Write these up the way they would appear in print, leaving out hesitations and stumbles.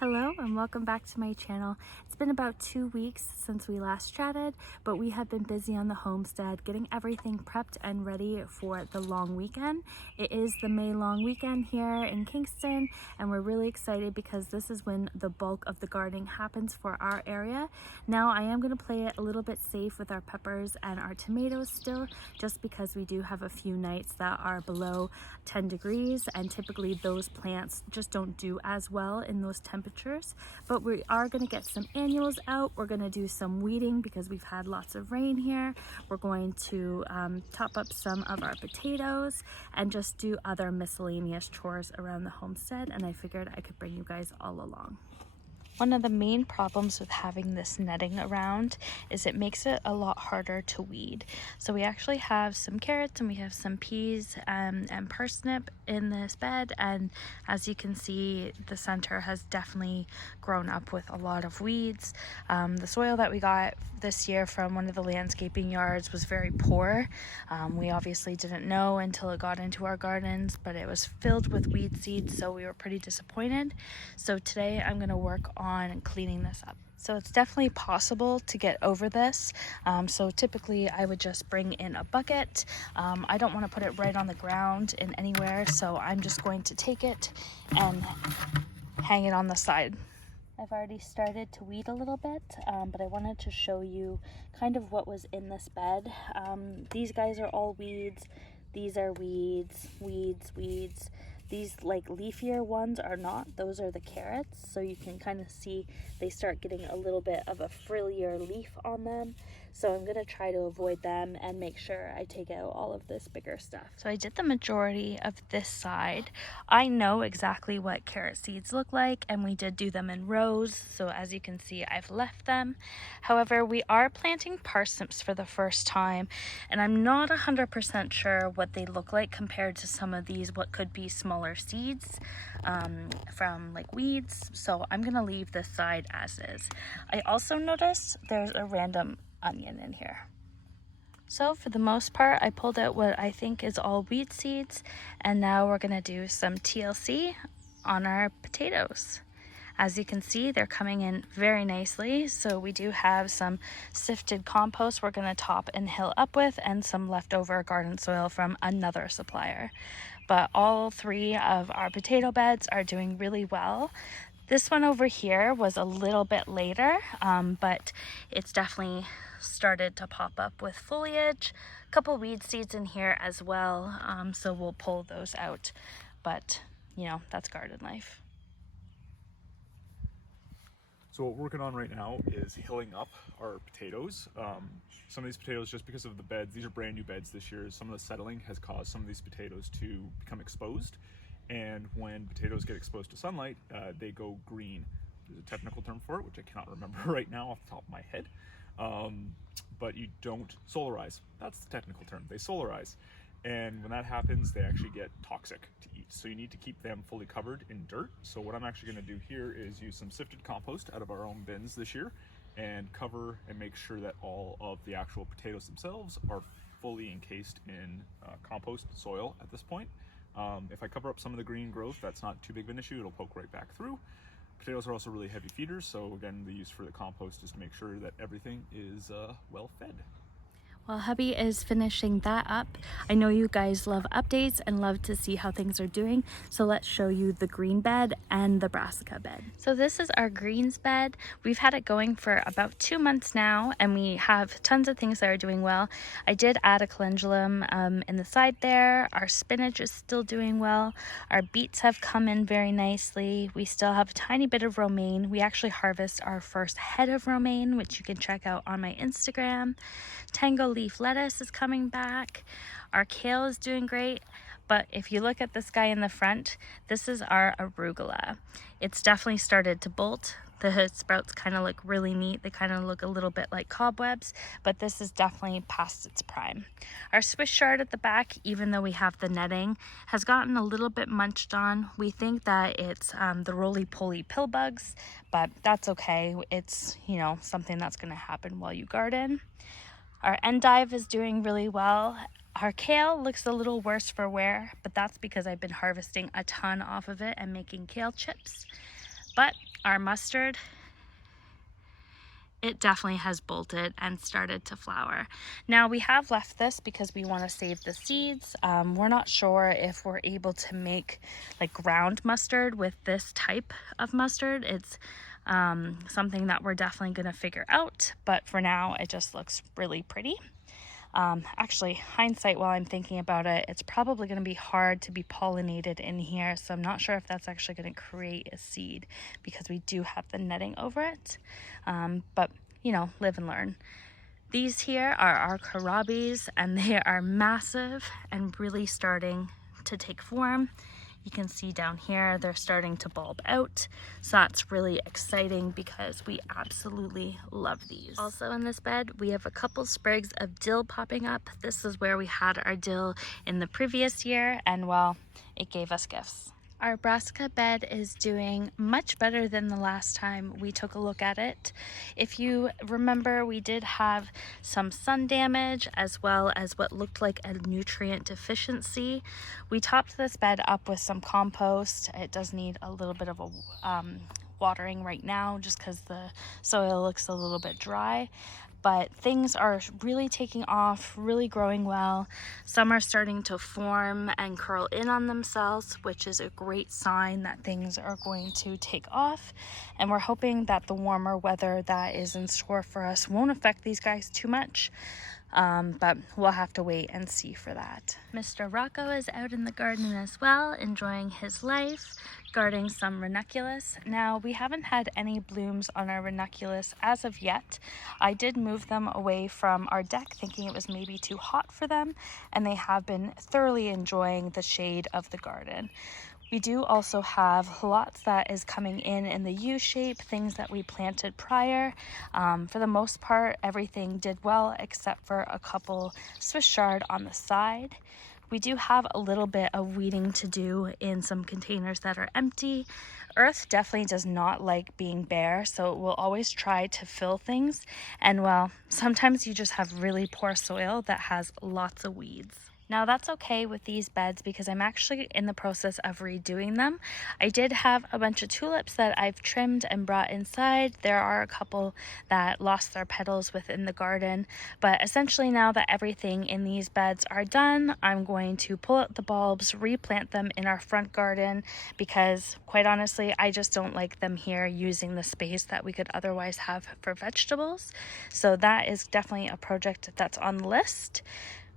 Hello and welcome back to my channel. It's been about 2 weeks since we last chatted, but we have been busy on the homestead getting everything prepped and ready for the long weekend. It is the May long weekend here in Kingston, and we're really excited because this is when the bulk of the gardening happens for our area. Now I am going to play it a little bit safe with our peppers and our tomatoes still, just because we do have a few nights that are below 10 degrees, and typically those plants just don't do as well in those temperatures. But we are going to get some annuals out. We're going to do some weeding because we've had lots of rain here. We're going to top up some of our potatoes and just do other miscellaneous chores around the homestead, and I figured I could bring you guys all along. One of the main problems with having this netting around is it makes it a lot harder to weed. So we actually have some carrots and we have some peas and parsnip in this bed, and as you can see, the center has definitely grown up with a lot of weeds. The soil that we got this year from one of the landscaping yards was very poor. We obviously didn't know until it got into our gardens, but it was filled with weed seeds, so we were pretty disappointed. So today I'm going to work on cleaning this up. So it's definitely possible to get over this. So typically I would just bring in a bucket. I don't want to put it right on the ground in anywhere, so I'm just going to take it and hang it on the side. I've already started to weed a little bit, but I wanted to show you kind of what was in this bed. These guys are all weeds. These are weeds. These like leafier ones are not. Those are the carrots. So you can kind of see they start getting a little bit of a frillier leaf on them. So I'm going to try to avoid them and make sure I take out all of this bigger stuff. So I did the majority of this side. I know exactly what carrot seeds look like, and we did do them in rows. So as you can see, I've left them. However, we are planting parsnips for the first time, and I'm not 100% sure what they look like compared to some of these, what could be smaller seeds from like weeds. So I'm going to leave this side as is. I also noticed there's a random onion in here. So for the most part, I pulled out what I think is all weed seeds, and now we're going to do some TLC on our potatoes. As you can see, they're coming in very nicely. So we do have some sifted compost we're going to top and hill up with, and some leftover garden soil from another supplier. But all three of our potato beds are doing really well. This one over here was a little bit later, but it's definitely started to pop up with foliage. A couple weed seeds in here as well, so we'll pull those out. But, you know, that's garden life. So what we're working on right now is hilling up our potatoes. Some of these potatoes, just because of the beds, these are brand new beds this year, some of the settling has caused some of these potatoes to become exposed. And when potatoes get exposed to sunlight, they go green. There's a technical term for it, which I cannot remember right now off the top of my head. But you don't solarize. That's the technical term. They solarize. And when that happens, they actually get toxic to eat. So you need to keep them fully covered in dirt. So what I'm actually going to do here is use some sifted compost out of our own bins this year and cover and make sure that all of the actual potatoes themselves are fully encased in compost soil at this point. If I cover up some of the green growth, that's not too big of an issue. It'll poke right back through. Potatoes are also really heavy feeders, so again, the use for the compost is to make sure that everything is well fed. Well, hubby is finishing that up. I know you guys love updates and love to see how things are doing, so let's show you the green bed and the brassica bed. So this is our greens bed. We've had it going for about 2 months now, and we have tons of things that are doing well. I did add a calendulum in the side there. Our spinach is still doing well. Our beets have come in very nicely. We still have a tiny bit of romaine. We actually harvest our first head of romaine, which you can check out on my Instagram. Tango leaf lettuce is coming back. Our kale is doing great. But if you look at this guy in the front, this is our arugula. It's definitely started to bolt. The sprouts kind of look really neat. They kind of look a little bit like cobwebs, but this is definitely past its prime. Our Swiss chard at the back, even though we have the netting, has gotten a little bit munched on. We think that it's the roly-poly pill bugs, but that's okay. It's, you know, something that's going to happen while you garden. Our endive is doing really well. Our kale looks a little worse for wear, but that's because I've been harvesting a ton off of it and making kale chips. But our mustard, it definitely has bolted and started to flower. Now we have left this because we want to save the seeds. We're not sure if we're able to make like ground mustard with this type of mustard. It's something that we're definitely going to figure out, but for now it just looks really pretty. Actually, hindsight, while I'm thinking about it, it's probably going to be hard to be pollinated in here, so I'm not sure if that's actually going to create a seed because we do have the netting over it. But, you know, live and learn. These here are our kohlrabies, and they are massive and really starting to take form. You can see down here they're starting to bulb out, so that's really exciting because we absolutely love these. Also in this bed we have a couple sprigs of dill popping up. This is where we had our dill in the previous year, and well, it gave us gifts. Our brassica bed is doing much better than the last time we took a look at it. If you remember, we did have some sun damage as well as what looked like a nutrient deficiency. We topped this bed up with some compost. It does need a little bit of a watering right now just because the soil looks a little bit dry. But things are really taking off, really growing well. Some are starting to form and curl in on themselves, which is a great sign that things are going to take off. And we're hoping that the warmer weather that is in store for us won't affect these guys too much. But we'll have to wait and see for that. Mr. Rocco is out in the garden as well, enjoying his life, guarding some ranunculus. Now, we haven't had any blooms on our ranunculus as of yet. I did move them away from our deck thinking it was maybe too hot for them, and they have been thoroughly enjoying the shade of the garden. We do also have lots that is coming in the U shape, things that we planted prior. For the most part, everything did well except for a couple Swiss chard on the side. We do have a little bit of weeding to do in some containers that are empty. Earth definitely does not like being bare, so it will always try to fill things. And well, sometimes you just have really poor soil that has lots of weeds. Now that's okay with these beds because I'm actually in the process of redoing them. I did have a bunch of tulips that I've trimmed and brought inside. There are a couple that lost their petals within the garden, but essentially now that everything in these beds are done, I'm going to pull out the bulbs, replant them in our front garden because quite honestly, I just don't like them here using the space that we could otherwise have for vegetables. So that is definitely a project that's on the list.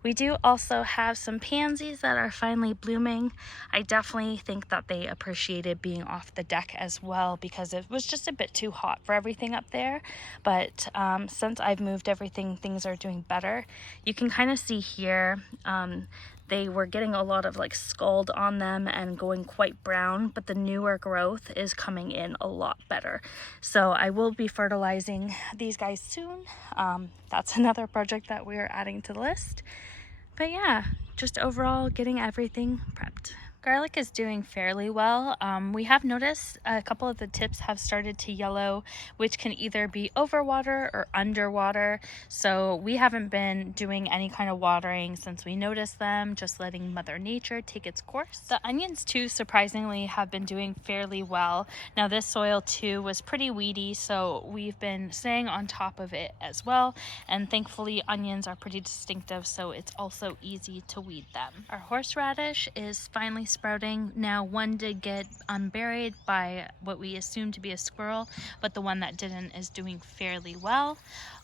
We do also have some pansies that are finally blooming. I definitely think that they appreciated being off the deck as well because it was just a bit too hot for everything up there. But since I've moved everything, things are doing better. You can kind of see here, they were getting a lot of like scald on them and going quite brown, but the newer growth is coming in a lot better. So I will be fertilizing these guys soon. That's another project that we're adding to the list. But yeah, just overall getting everything prepped. Garlic is doing fairly well. We have noticed a couple of the tips have started to yellow, which can either be overwater or underwater. So we haven't been doing any kind of watering since we noticed them, just letting Mother Nature take its course. The onions too, surprisingly, have been doing fairly well. Now this soil too was pretty weedy, so we've been staying on top of it as well. And thankfully onions are pretty distinctive, so it's also easy to weed them. Our horseradish is finally sprouting. Now one did get unburied by what we assume to be a squirrel, but the one that didn't is doing fairly well.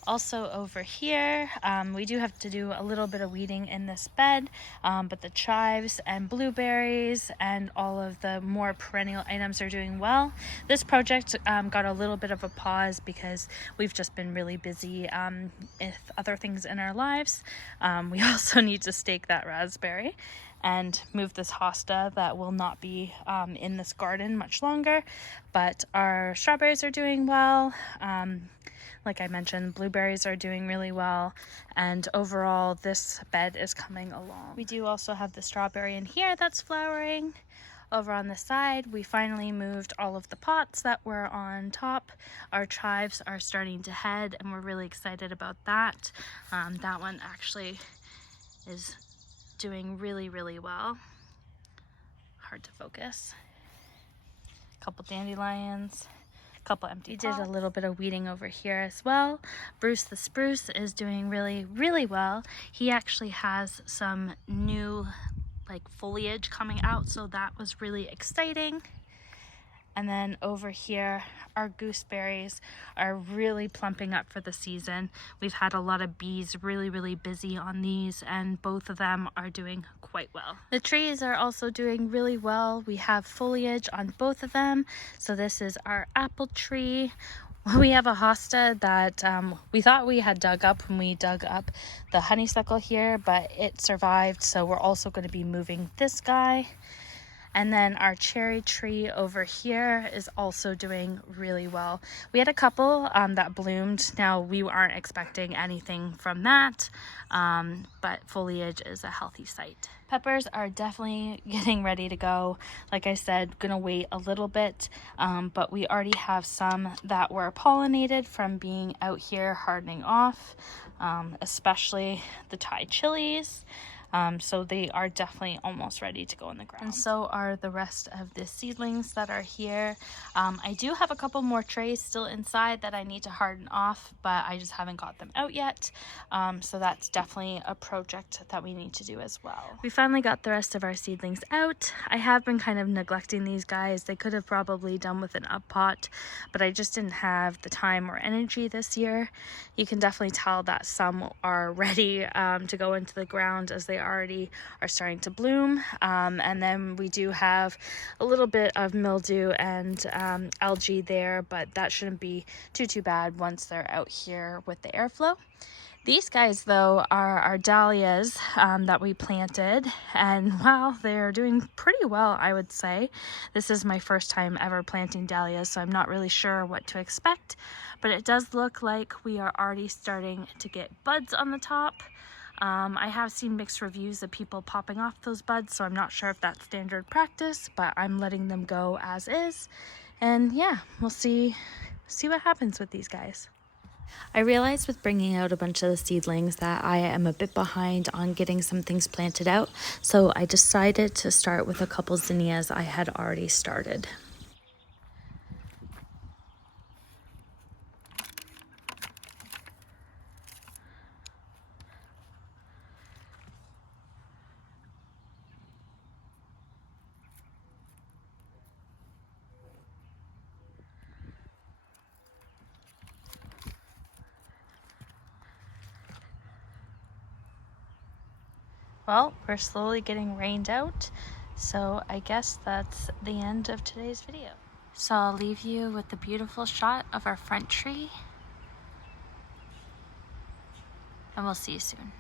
Also over here, we do have to do a little bit of weeding in this bed, but the chives and blueberries and all of the more perennial items are doing well. This project got a little bit of a pause because we've just been really busy with other things in our lives. We also need to stake that raspberry and move this hosta that will not be in this garden much longer, but our strawberries are doing well. Like I mentioned, blueberries are doing really well, and overall this bed is coming along. We do also have the strawberry in here that's flowering. Over on the side, we finally moved all of the pots that were on top. Our chives are starting to head, and we're really excited about that. That one actually is doing really, really well. Hard to focus. A couple dandelions. couple empty pots. We did a little bit of weeding over here as well. Bruce the spruce is doing really well. He actually has some new like foliage coming out, so that was really exciting. And then over here, our gooseberries are really plumping up for the season. We've had a lot of bees really busy on these, and both of them are doing quite well. The trees are also doing really well. We have foliage on both of them. So this is our apple tree. We have a hosta that we thought we had dug up when we dug up the honeysuckle here, but it survived. So we're also going to be moving this guy. And then our cherry tree over here is also doing really well. We had a couple that bloomed. Now, we aren't expecting anything from that, but foliage is a healthy site. Peppers are definitely getting ready to go. Like I said, gonna wait a little bit, but we already have some that were pollinated from being out here hardening off, especially the Thai chilies. So they are definitely almost ready to go in the ground. And so are the rest of the seedlings that are here. I do have a couple more trays still inside that I need to harden off, but I just haven't got them out yet. So that's definitely a project that we need to do as well. We finally got the rest of our seedlings out. I have been kind of neglecting these guys. They could have probably done with an up pot, but I just didn't have the time or energy this year. You can definitely tell that some are ready to go into the ground, as they already are starting to bloom, and then we do have a little bit of mildew and algae there, but that shouldn't be too bad once they're out here with the airflow. These guys though are our dahlias that we planted, and well, they're doing pretty well, I would say. This is my first time ever planting dahlias, so I'm not really sure what to expect, but it does look like we are already starting to get buds on the top. I have seen mixed reviews of people popping off those buds, so I'm not sure if that's standard practice, but I'm letting them go as is. And yeah, we'll see what happens with these guys. I realized with bringing out a bunch of the seedlings that I am a bit behind on getting some things planted out, so I decided to start with a couple zinnias I had already started. Well, we're slowly getting rained out, so I guess that's the end of today's video. So I'll leave you with the beautiful shot of our front tree, and we'll see you soon.